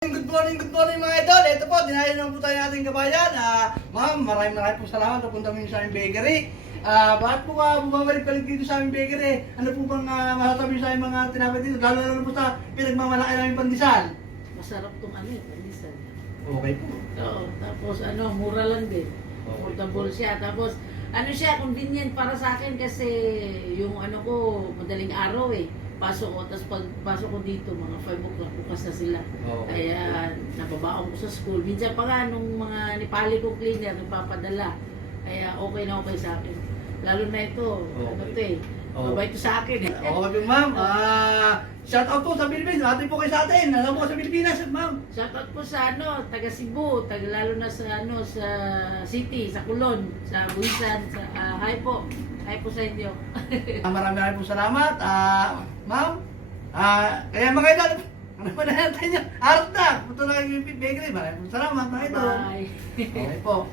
Good morning mga idol. Ito po, dinayo naman po tayo ng ating kabayan. Ma'am, maraming po salamat. Napunta mo sa aming bakery. Bakit po ka bumabalik-balik dito sa aming bakery? Ano po bang masasabi sa aming mga tinapay dito? Lalo po sa pinagmamalaki namin pandesal. Masarap tong pandesal. Okay po. Oo, tapos mura lang din. Affordable siya. Tapos siya, convenient para sa akin kasi yung ko, madaling araw pasok ko, tapos pagpasok ko dito, mga 5 o'clock, bukas na sila. Okay. Kaya nababaon ko sa school. Minsan pa nga, nung mga Nepali ko cleaner, nagpapadala. Kaya okay na okay sa akin. Lalo na ito, mabait to sa akin. Okay ma'am. Shout out po sa Pilipinas. Atin po kayo sa atin. Alam po sa Pilipinas, ma'am. Shout out po sa taga Cebu, lalo na sa sa city, sa Kulon, sa Buisan, sa hi po. Hi po sa inyo. Maraming po salamat. Ma'am. Kaya mga idol, ano pa na natin niya? Arta! Punta na kayo yung bakery. Maraming salamat mga idol. Bye. Okay po.